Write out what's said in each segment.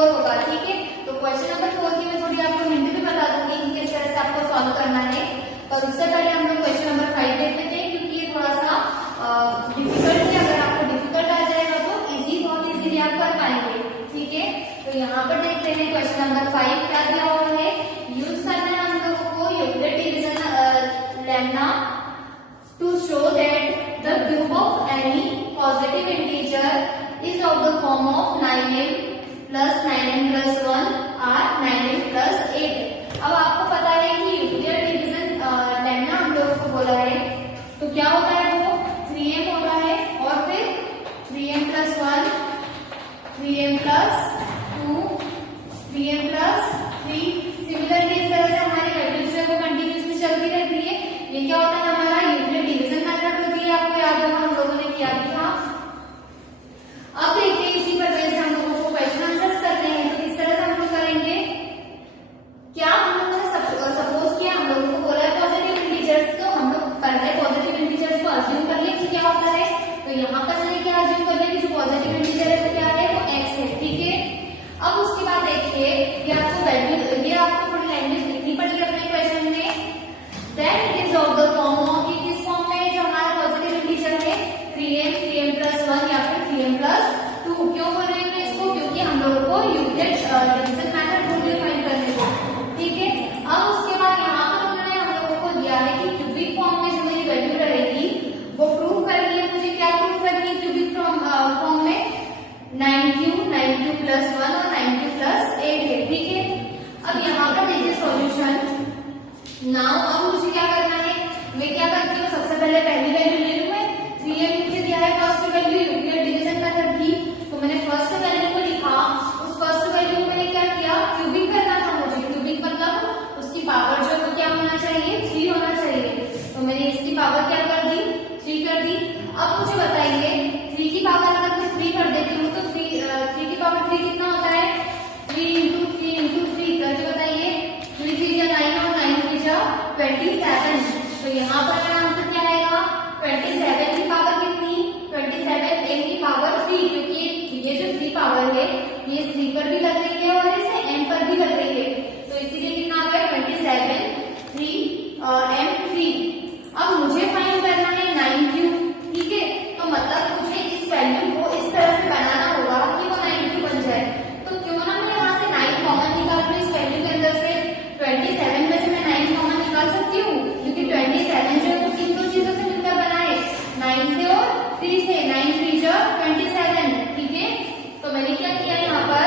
4 होगा, ठीक है। तो क्वेश्चन नंबर 4 की मैं थोड़ी आपको हिंट भी बता दूंगी कि किस तरह से आपको सॉल्व करना है। और उससे पहले हम लोग क्वेश्चन नंबर 5 देख लेते हैं, क्योंकि ये थोड़ा सा डिफिकल्ट है। अगर आपको डिफिकल्ट आ जाएगा तो बहुत इजीली आप कर पाएंगे, ठीक है। तो यहाँ पर देखते हैं क्वेश्चन नंबर 5 क्या दिया हुआ है। यूज करना है हम लोगों को Euclid division lambda two show that the cube of any positive integer is of the form of 9m plus 9m plus 1 or 9m plus 8। अब आपको पता है कि यूक्लिड डिवीजन लेमडा हम लोगों को बोला है, तो क्या होता है वो 3m होता है और फिर 3m plus 1, 3m plus 2, 3m plus 3। Similarly इस तरह से हमारी वैल्यूज जो है कंटिन्यूसली चलती रहती है। ये क्या होता है हमारा यूक्लिड डिवीजन मेथड होती है, आपको याद होगा हम लोगों ने किया भी था। अब देखिए इसी पर बेस्ड हम लोगों को क्वेश्चन आंसर्स करते हैं। तो इस तरह से हम लोग करेंगे, क्या हम लोगों ने सपोज किया, हम लोगों को बोला है पॉजिटिव इंटीजर्स, तो हम लोग पहले पॉजिटिव इंटीजर्स को अज्यूम कर ले कि क्या होता है। तो यहाँ पर मैंने क्या अज्यूम कर लिया कि जो पॉजिटिव इंटीजर है वो क्या है, वो x है, ठीक है। अब उसके बाद देखिए ये आपको वैल्यू, ये आपको थोड़ी लैंग्वेज लिखनी पड़ेगी अपने क्वेश्चन में। Then it is of the form of, किस फॉर्म में जो हमारा पॉजिटिव इंटीजर है 3m, 3m plus 1 या फिर 3m plus 2। क्यों बोल रहे हैं इसको, क्योंकि हम लोगों को यूक्लिड डिवीजन मेथड फाइंड करने को, ठीक है। अब उसके बाद यहाँ पर उन्होंने हम लोगों को दिया है कि क्यूबिक फॉर्म में जो मेरी वैल्यू रहेगी वो प्रूव करनी है। मुझे क्या प्रूव करनी है क्यूबिक फॉर्म में 9q plus 1 और 9q plus 8 है, ठीक है। अब यहाँ पर देखिए सॉल्यूशन नाउ। अब मुझे क्या करना है, मैं क्या करती हूँ, सबसे पहले पहली वैल्यू ले लूँ मैं। 3m मुझे दिया है first value Euclid division method की, तो मैंने फर्स्ट वैल्यू को लिखा। उस फर्स्ट वैल्यू को मैंने क्या किया, क्यूबिक करना था मुझे। क्यूबिक मतलब उसकी पावर जो है क्या होना चाहिए, 3 होना चाहिए। तो मैंने इसकी पावर क्या कर दी, 3 कर दी। अब मुझे बताइए 3 की पावर अगर मैं 3 कर देती हूँ तो 3 की पावर 3 कितना होता है, 3 into 3 into 3 करके बताइए। 3 3 या 9 और 9 3 जा 27। तो यहाँ पर मेरा आंसर क्या आएगा, 27 की पावर कितनी, 27 m की पावर 3, क्योंकि ये जो 3 पावर है ये 3 पर भी लग रही है और इसे m पर भी लग रही है। तो इसीलिए कितना आ गया 27 3 और m 3। अब मुझे फाइंड करना है 9q, ठीक है। तो मतलब मुझे इस वैल्यू को इस तरह से बनाना होगा कि वो 9q बन जाए। तो क्यों ना मैं यहाँ से 9 कॉमन निकाल लूँ इस वैल्यू के अंदर से। 27 में से मैं 9 कॉमन निकाल सकती हूँ, क्योंकि 27 जो है किन दो चीजों से मिलकर बना है, 9 से और 3 से। 9 3 जो 27, ठीक है। तो मैंने क्या किया यहाँ पर,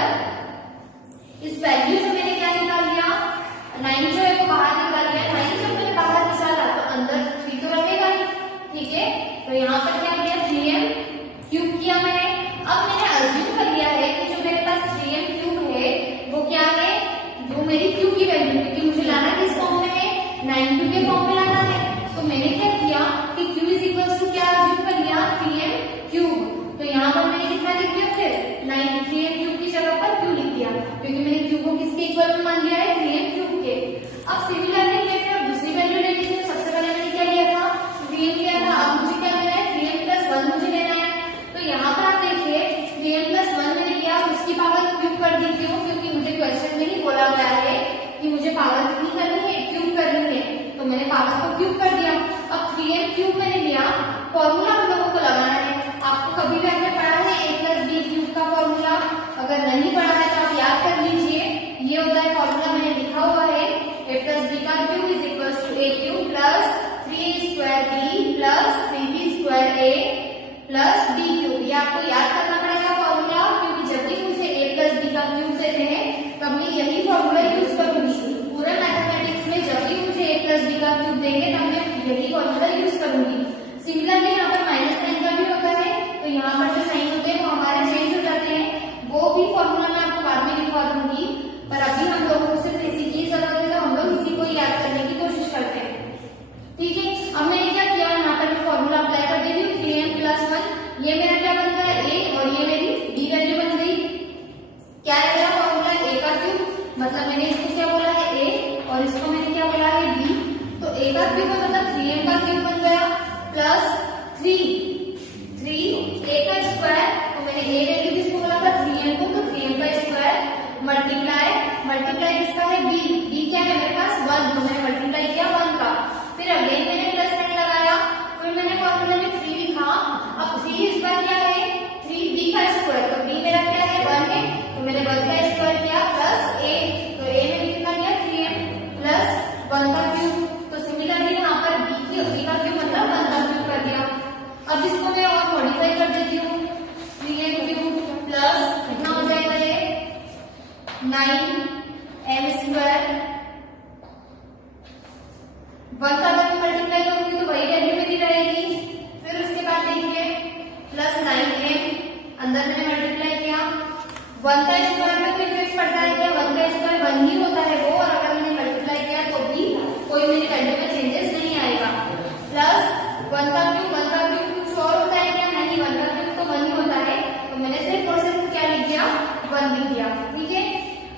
इस वैल्यू से मैंने क्या निकाल लिया, 9 जो है वो बाहर निकाल लिया। 9 जब मैंने बाहर निकाला तो अंदर 3 तो रहेगा ही, ठीक है। तो यहाँ पर क्या किया, 3m क्यूब किया मैंने। अब मैंने अज्यूम कर लिया है कि जो मेरे पास 3m क्यूब है वो क्या है, वो मेरी क्यू की वैल्यू, क्योंकि मुझे लाना किस फॉर्म में है, 9q के फॉर्म में लाना है। तो मैंने क्या किया कि q इज इक्वल टू क्या अज्यूम कर लिया, 3m क्यूब। तो यहाँ पर मैंने कितना लिख दिया, फिर 3m क्यूब की जगह पर q लिख दिया, क्योंकि मैंने q को किसके इक्वल में मान लिया है, 3m क्यूब के। अब सिमिलरली मैं फिर दूसरी वैल्यू ले ली थी। सबसे पहले मैंने क्या लिया था, 3m लिया था। अब मुझे क्या लेना है, 3m plus 1 मुझे लेना है। तो यहाँ पर आप देखिए 3m plus 1 मैंने लिया, उसकी पावर क्यूब कर दी। क्यों, क्योंकि मुझे क्वेश्चन में ही बोला गया है कि मुझे पावर कितनी करनी है, क्यूब करनी है। तो मैंने पावर को क्यूब कर दिया। अब 3m क्यूब मैंने लिया, फॉर्मूला हम लोगों को लगाना है। आपको कभी भी आपने पढ़ा है a plus b क्यूब का फॉर्मूला, अगर नहीं पढ़ा है तो आप याद कर लीजिए। ये होता है फॉर्मूला, मैंने लिखा हुआ है a plus b का cube is equal to a cube plus 3 square b plus 3b square a plus b cube. ये आपको याद करना पड़ेगा फॉर्मूला, क्योंकि जब भी मुझे a plus b का क्यूब देते हैं तब मैं यही फॉर्मूला यूज करूंगी। पूरे मैथमेटिक्स में जब भी मुझे a plus b का क्यूब देंगे तब मैं यही फॉर्मूला यूज करूंगी। सिमिलरली यहाँ पर माइनस साइन का भी होता है, तो यहाँ पर जो साइन होते हैं वो हमारे चेंज हो जाते हैं। वो भी फॉर्मूला मैं आपको बाद में लिखवा दूंगी, पर अभी हम लोगों को सिर्फ इसी की जरूरत है, तो हम लोग इसी को याद करने की कोशिश करते हैं, ठीक है। अब मैंने क्या किया, यहाँ पर मैं फॉर्मूला अप्लाई कर देती हूँ। 3m plus 1 ये मेरा क्या बन गया, a, और ये मेरी b वैल्यू बन गई। क्या है मेरा फॉर्मूला, a का क्यूब, मतलब मैंने इसको क्या बोला है a, और इसको मैंने क्या बोला है b। तो a का क्यूब मतलब 3m का क्यूब बन गया प्लस 3 a का स्क्वायर। तो मैंने a वैल्यू किसको बोला था, 3m को, तो 3m का स्क्वायर है b, b क्या है मेरे पास 1, तो मैंने मल्टीप्लाई किया 1 का, फिर अगेन मैंने प्लस साइन लगाया, फिर मैंने फॉर्मूला में 3 लिखा। अब 3 इस बार क्या है 3b का स्क्वायर, तो b मेरा क्या है 1 है, तो मैंने 1 का स्क्वायर किया प्लस a, तो a में कितना गया 3m प्लस 1 का क्यूब, तो सिमिलरली यहाँ पर b का क्यूब मतलब 1 का क्यूब कर दिया। अब इसको मैं और मॉडिफाई कर देती हूँ, 3m क्यूब प्लस कितना हो जाएगा ये 9m स्क्वायर, 1 का अगर मल्टीप्लाई करूंगी तो वही वैल्यू मेरी रहेगी। फिर उसके बाद देखिए प्लस 9m, अंदर मैंने मल्टीप्लाई किया, 1 का स्क्वायर में कोई इफेक्ट पड़ता है क्या, 1 का स्क्वायर 1 ही होता है वो, और अगर मैंने मल्टीप्लाई किया तो भी कोई मेरी वैल्यू में चेंजेस नहीं आएगा। प्लस 1 का क्यूब कुछ और होता है क्या, नहीं, 1 का क्यूब तो 1 ही होता है, तो मैंने सिर्फ और सिर्फ क्या लिख दिया 1 लिख दिया। ठीक है,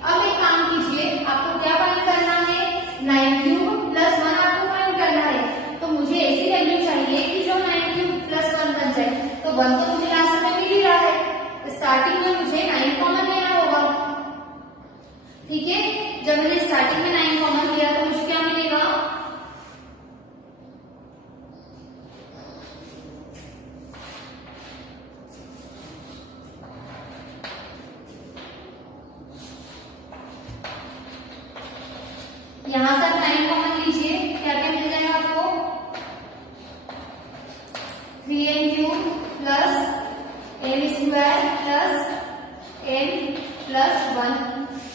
अब एक काम कीजिए, आपको क्या फाइंड करना है 9 क्यूब प्लस 1 आपको फाइंड करना है, तो मुझे ऐसी वैल्यू चाहिए कि जो 9 क्यूब प्लस 1 बन जाए, तो 1 तो मुझे लास्ट में मिल ही रहा है, स्टार्टिंग में मुझे 9 कॉमन लेना होगा। ठीक है, जब मैंने स्टार्टिंग में 9 कॉमन लिया तो मुझे क्या मिलेगा, यहां से 9 कॉमन लीजिए, क्या क्या मिल जाएगा आपको 3m cube plus m square plus m plus 1।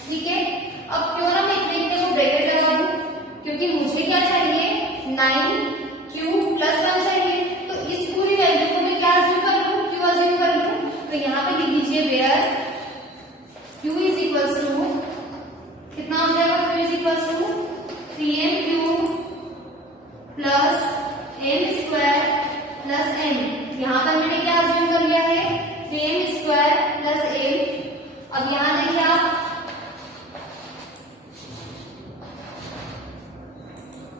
ठीक है, अब क्यों ना मैं देखने को ब्रैकेट लगा दूं, क्योंकि मुझे क्या चाहिए 9 क्यूब प्लस 1 चाहिए, तो इस पूरी वैल्यू को मैं क्या अज्यूम कर लूं, क्यू अज्यूम कर लूं, तो यहाँ पे लिख दीजिए where q is equals to कितना हो जाएगा, q is equals to 3m cube plus m square plus m, यहाँ पर मैंने क्या अज्यूम कर लिया है 3m स्क्वायर प्लस m। अब यहाँ देखिए आप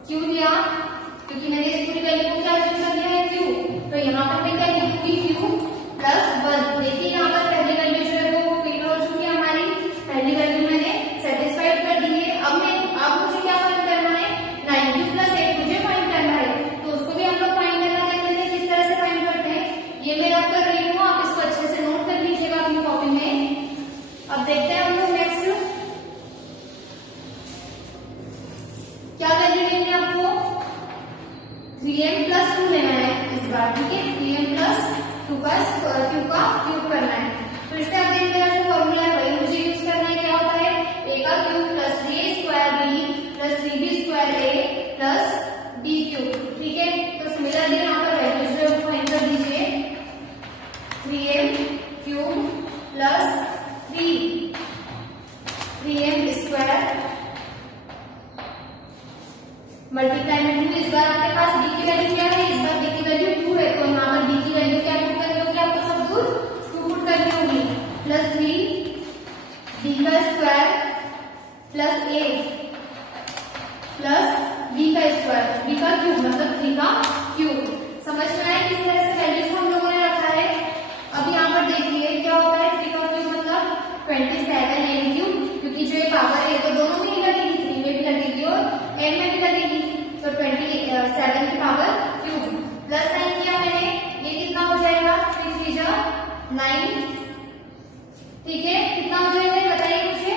क्यों लिया, क्योंकि मैंने इस पूरी वैल्यू को क्या अज्यूम कर लिया है q, तो यहाँ पर मैं क्या लिखूंगी q प्लस 1। देखिए यहाँ पर पहली वैल्यू जो है वो फिल हो चुकी है, हमारी पहली वैल्यू मैंने सेटिस्फाइड कर दी है। अब मुझे क्या फाइंड करना है 9 क्यूब प्लस 8 मुझे फाइंड करना है, तो उसको भी हम लोग फाइंड करना देखते हैं किस तरह से फाइंड करते हैं। ये मैं याद कर रही हूँ, आप इसको अच्छे से नोट कर लीजिएगा अपनी कॉपी में। अब देखते हैं हम लोग नेक्स्ट क्या वैल्यू लेंगे, आपको 3m प्लस 2 लेना है इस बार। ठीक है, 3m प्लस 2 का क्यूब करना है। फिर से आप देखते हैं जो फॉर्मूला है वही मुझे यूज करना है, क्या होता है a का cube plus 3a square b plus 3b square a plus b cube. ठीक है, तो सिमिलरली यहाँ पर वैल्यूज जो है फाइंड कर दीजिए 3m cube plus 3m square multiply में 2, इस बार आपके पास b की वैल्यू क्या है, इस बार b की वैल्यू 2 है, तो यहाँ पर b की वैल्यू क्या पुट करनी होगी, आपको सब दूर 2 पुट करनी होगी, प्लस 3b का square plus a plus b का स्क्वायर, b का क्यूब मतलब 3 का क्यूब। समझ में आया किस तरह से वैल्यूज हम लोगों ने रखा है। अब यहाँ पर देखिए क्या होता है 3 का क्यूब मतलब 27m क्यूब, क्योंकि जो ये पावर है तो दोनों में ही लगेगी, 3 में भी लगेगी और m में भी लगेगी, तो 27 की पावर क्यूब प्लस साइन किया मैंने, ये कितना हो जाएगा 3 3 जा 9। ठीक है, कितना हो जाएगा बताइए मुझे,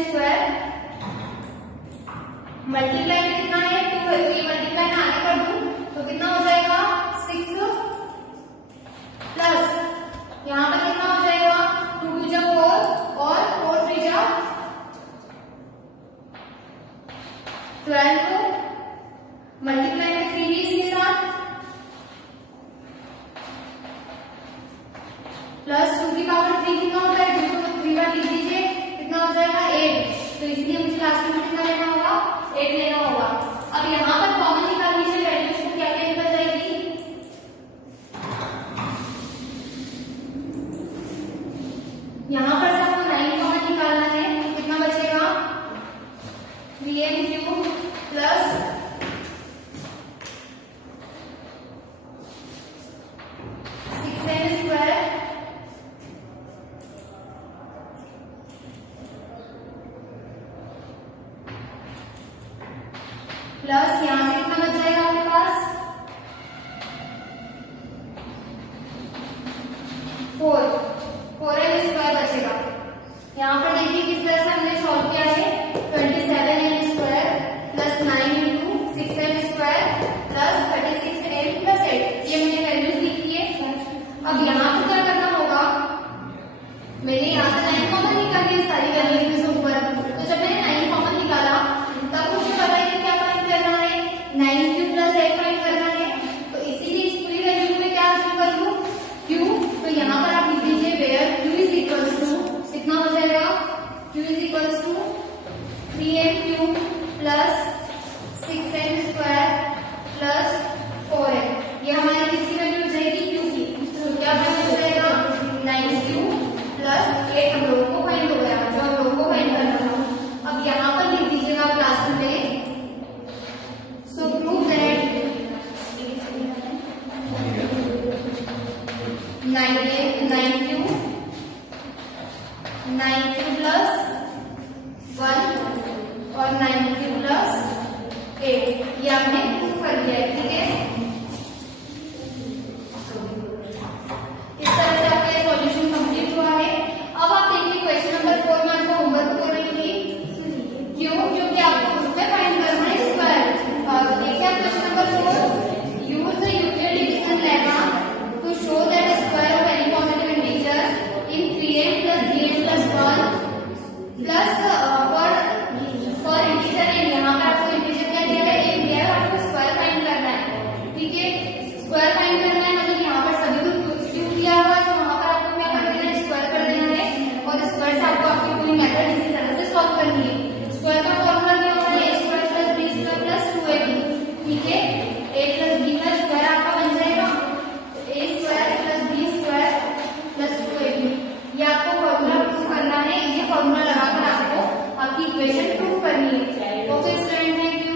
स्क्वायर मल्टीप्लाई में कितना है 2 है, तो ये मल्टीप्लाई में आगे कर दूं तो कितना हो जाएगा 6 प्लस यहाँ पर कितना हो जाएगा 2 2 जा 4 और 4 3 जा 12 मल्टीप्लाई में 3 भी इसके साथ प्लस 2 की पावर 3 कितना होता है 2 को 3 बार लिख दीजिए, कितना हो जाएगा 8, तो इसलिए मुझे लास्ट में कितना लेना होगा 8 लेना होगा। अब यहाँ पर कॉमन निकाल लीजिए वैल्यूज को, क्या क्या निकल जाएगी, यहाँ पर से आपको 9 कॉमन निकालना है, कितना बचेगा प्लस यहाँ से कितना बच जाएगा आपके पास 4m स्क्वायर बचेगा। यहाँ पर देखिए किस तरह से हमने सॉल्व किया है 27m square plus 9 into 6m square plus 36m plus 8 ये मैंने वैल्यूज लिखी है। अब यहाँ पर क्या करना होगा मैंने यहाँ से 9 कॉमन निकाली है सारी वैल्यूज में से ऊपर, तो जब मैंने 9 कॉमन निकाला तब मुझे पता है कि क्या फाइंड करना है 9q प्लस 8 फाइंड करना है। तो इसीलिए इस पूरी वैल्यू में क्या कर लूँ q, तो यहाँ पर आप लिख दीजिए where q is equals to कितना हो जाएगा q is equals to 3m³ plus 6m square plus 4m। ये हमारी किसकी वैल्यू हो जाएगी q की, तो क्या फाइंड हो जाएगा 9q प्लस 8 हम लोगों को फाइंड हो गया जो हम लोगों को फाइंड करना था। अब यहाँ पर लिख दीजिएगा क्लास में सो प्रूव दैट 9q प्लस 1 और 9q प्लस 8 ये आपने प्रूव कर दिया है। ठीक है, इस तरह से आपका ये सॉल्यूशन कंप्लीट हुआ है। अब आप देखिए क्वेश्चन नंबर 4 में आपको होमवर्क हो रही थी क्यों, क्योंकि आपको उसमें फाइंड करना है स्क्वायर। देखिए आप question number 4 use the Euclid division lemma to show that square of any positive integer in 3m plus dm plus 1 plus for integer N. यहाँ पर आपको इंटीजर क्या दिया है एक दिया है, आपको स्क्वायर फाइंड करना है। ठीक है, स्क्वायर फाइंड करना है मतलब यहाँ पर सभी को क्यों दिया हुआ है, तो वहाँ पर आपको क्या कर देना है स्क्वायर कर देना है और स्क्वायर से आपको आपकी पूरी मेथड इसी तरह से सॉल्व करनी है। स्क्वायर का फॉर्मूला क्या होता है a square plus b square plus 2ab। ठीक है, a प्लस b का स्क्वायर आपका बन जाएगा a square plus b square plus 2ab। ये आपको फॉर्मूला प्रूव करना है, ये फॉर्मूला लगाकर आपको आपकी इक्वेशन प्रूव करनी है। Okay student, thank you.